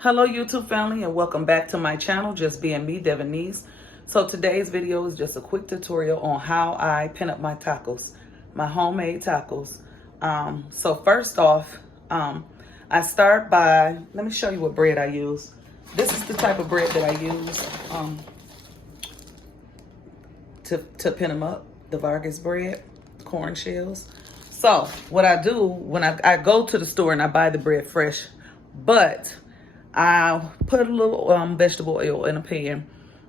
Hello YouTube family, and welcome back to my channel, Just Being Me, Devonese. So today's video is just a quick tutorial on how I pin up my tacos, my homemade tacos. So first off, I start by, let me show you what bread I use. This is the type of bread that I use to pin them up, the Vargas bread, corn shells. So what I do when I go to the store and I buy the bread fresh, but I'll put a little vegetable oil in a pan,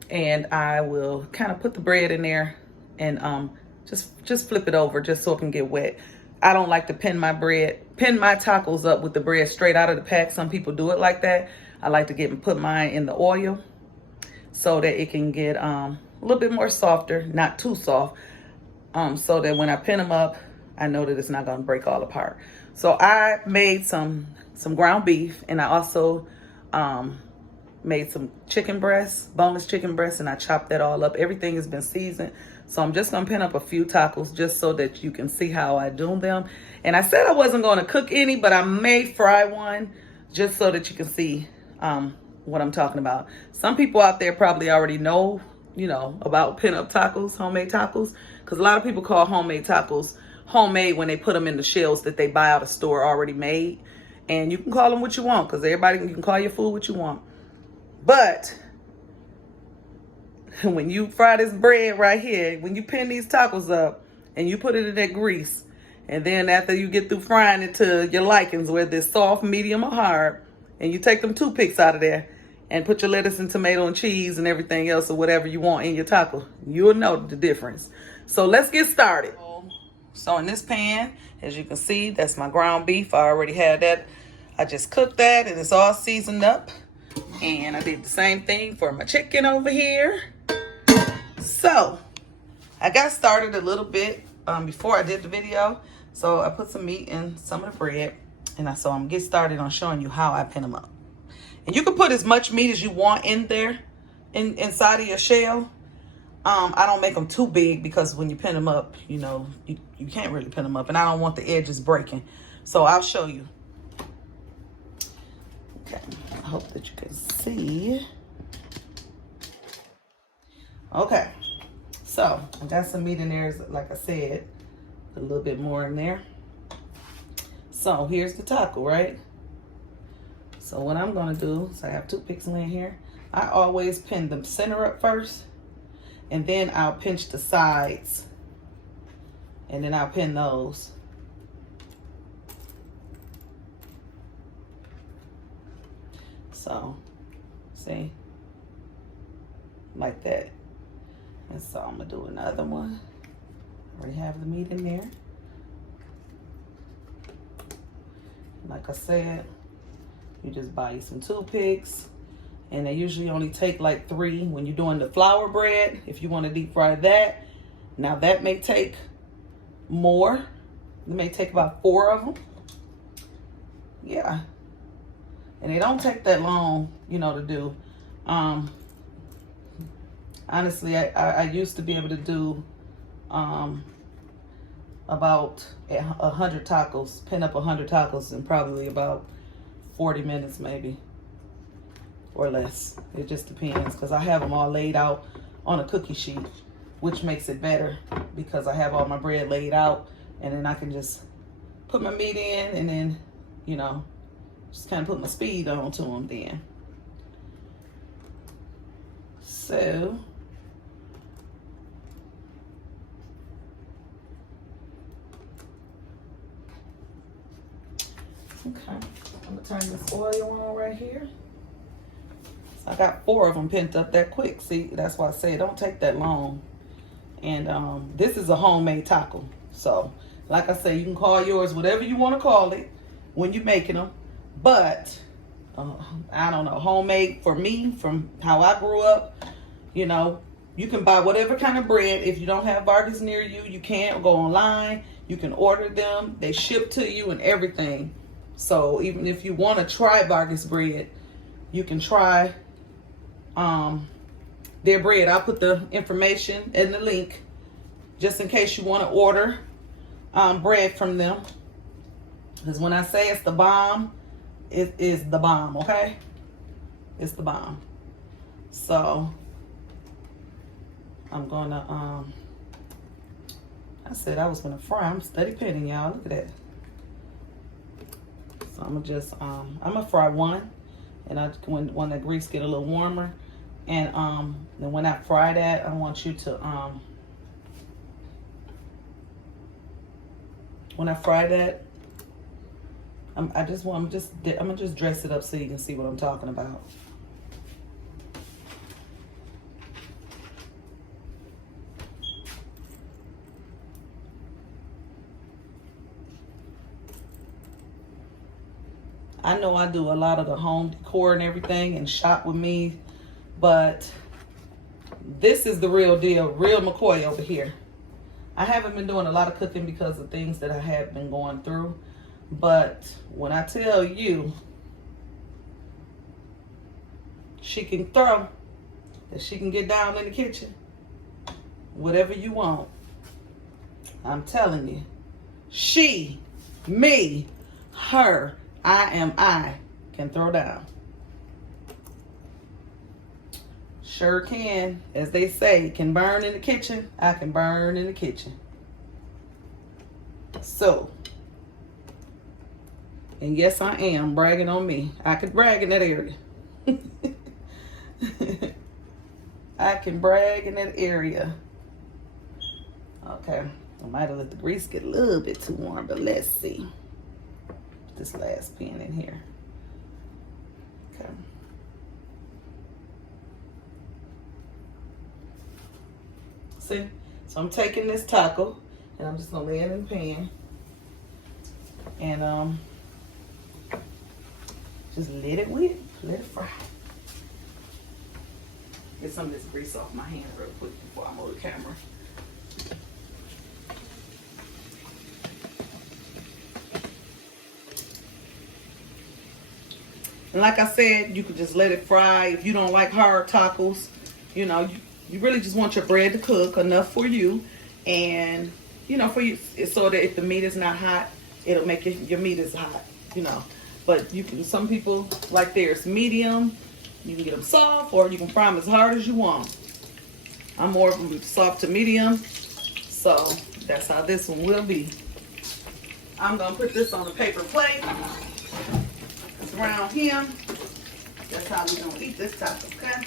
and I will kind of put the bread in there and just flip it over just so it can get wet. I don't like to pin my tacos up with the bread straight out of the pack. Some people do it like that. I like to put mine in the oil so that it can get a little bit more softer, not too soft, so that when I pin them up, I know that it's not gonna break all apart. So I made some ground beef, and I also made some chicken breasts, boneless chicken breasts, and I chopped that all up. Everything has been seasoned. So I'm just gonna pin up a few tacos just so that you can see how I do them. And I said I wasn't gonna cook any, but I may fry one just so that you can see what I'm talking about. Some people out there probably already know, about pin up tacos, homemade tacos, because a lot of people call homemade tacos homemade when they put them in the shells that they buy out of store already made. And you can call them what you want, because you can call your food what you want. But when you fry this bread right here, when you pin these tacos up and you put it in that grease, and then after you get through frying it to your likings, whether it's soft, medium, or hard, and you take them toothpicks out of there and put your lettuce and tomato and cheese and everything else or whatever you want in your taco, you'll know the difference. So let's get started. So in this pan, as you can see, that's my ground beef. I already had that. I just cooked that and it's all seasoned up. And I did the same thing for my chicken over here. So I got started a little bit before I did the video. So I put some meat in some of the bread. And so I'm gonna get started on showing you how I pin them up. And you can put as much meat as you want in there, inside of your shell. I don't make them too big because when you pin them up, you can't really pin them up, and I don't want the edges breaking. So I'll show you. Okay, I hope that you can see. Okay, so I got some meat in there, like I said, a little bit more in there. So here's the taco, right? So what I'm gonna do is I have toothpicks in here. I always pin the center up first, and then I'll pinch the sides, and then I'll pin those. So, see, like that. And so I'm gonna do another one. I already have the meat in there. Like I said, you just buy you some toothpicks. And they usually only take like 3 when you're doing the flour bread. If you want to deep fry that, now that may take more. It may take about 4 of them. Yeah. And they don't take that long, to do. Honestly, I used to be able to do about 100 tacos, pin up 100 tacos in probably about 40 minutes maybe. Or less. It just depends, because I have them all laid out on a cookie sheet, which makes it better because I have all my bread laid out, and then I can just put my meat in and then, just kind of put my speed on to them then. So, okay, I'm gonna turn this oil on right here. I got 4 of them pinned up that quick. See, that's why I say it don't take that long. And this is a homemade taco. So, like I say, you can call yours whatever you want to call it when you're making them. But, I don't know, homemade for me, from how I grew up, you can buy whatever kind of bread. If you don't have Vargas near you, you can go online. You can order them. They ship to you and everything. So, even if you want to try Vargas bread, you can try their bread. I'll put the information in the link just in case you want to order bread from them. Because when I say it's the bomb, it is the bomb, okay? It's the bomb. So I'm gonna I said I was gonna fry. I'm steady pinning, y'all. Look at that. So I'm gonna just I'm gonna fry one, and when the grease get a little warmer, and then when I fry that, I want you to when I fry that, I'm gonna just dress it up so you can see what I'm talking about. I know I do a lot of the home decor and everything and shop with me, but this is the real deal, real McCoy over here. I haven't been doing a lot of cooking because of things that I have been going through, but when I tell you she can throw, that she can get down in the kitchen, whatever you want, I'm telling you, she, me, her, I can throw down. Sure can. As they say, can burn in the kitchen. I can burn in the kitchen. So, and yes, I am bragging on me. I could brag in that area. I can brag in that area. Okay, I might have let the grease get a little bit too warm, but let's see. This last pan in here. Okay. See? So I'm taking this taco and I'm just gonna lay it in the pan. And just let it fry. Get some of this grease off my hand real quick before I move the camera. And like I said, you could just let it fry. If you don't like hard tacos, you know, you really just want your bread to cook enough for you. And, you know, for you, so that if the meat is not hot, it'll make your meat is hot, you know. But you can, some people like theirs medium. You can get them soft, or you can fry them as hard as you want. I'm more soft to medium. So that's how this one will be. I'm going to put this on a paper plate. Around here, that's how we're gonna eat this taco, okay?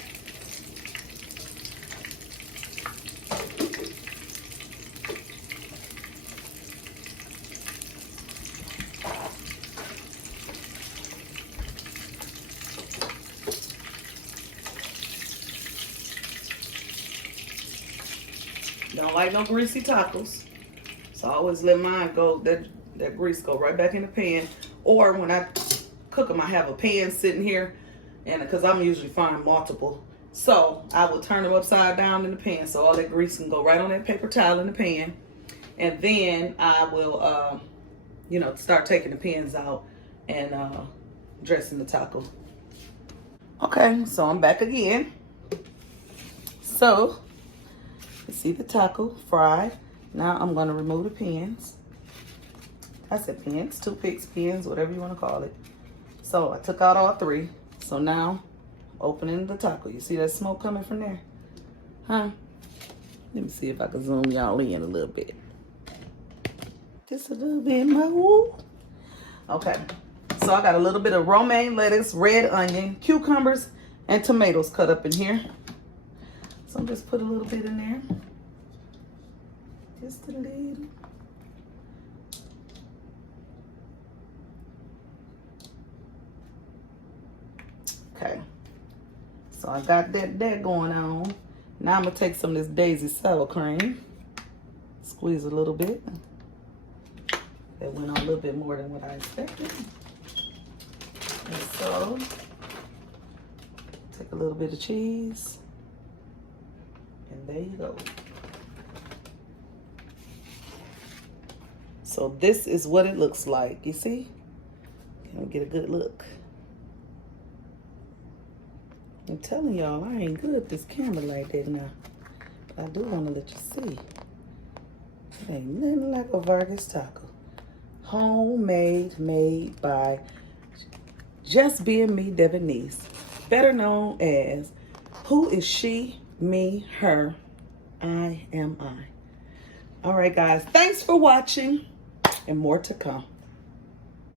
Don't like no greasy tacos, so I always let mine go. That grease go right back in the pan, or when I cook them, I have a pan sitting here, and because I'm usually frying multiple, so I will turn them upside down in the pan so all that grease can go right on that paper towel in the pan. And then I will you know, start taking the pans out and dressing the taco. Okay, so I'm back again. So you see the taco fried. Now I'm going to remove the pans. I said pans, toothpicks, pans, whatever you want to call it. So I took out all three. So now, opening the taco. You see that smoke coming from there? Huh? Let me see if I can zoom y'all in a little bit. Just a little bit more. Okay. So I got a little bit of romaine lettuce, red onion, cucumbers, and tomatoes cut up in here. So I'm just put a little bit in there. Just a little. Okay, so I got that going on. Now I'm gonna take some of this daisy sour cream, squeeze a little bit. That went on a little bit more than what I expected. And so, take a little bit of cheese, and there you go. So this is what it looks like, you see? Can we get a good look? I'm telling y'all, I ain't good at this camera like that now. But I do want to let you see. It ain't nothing like a Vargas taco. Homemade, made by Just Being Me, Debonese. better known as Who Is She, Me, Her, I Am I. All right, guys. Thanks for watching, and more to come.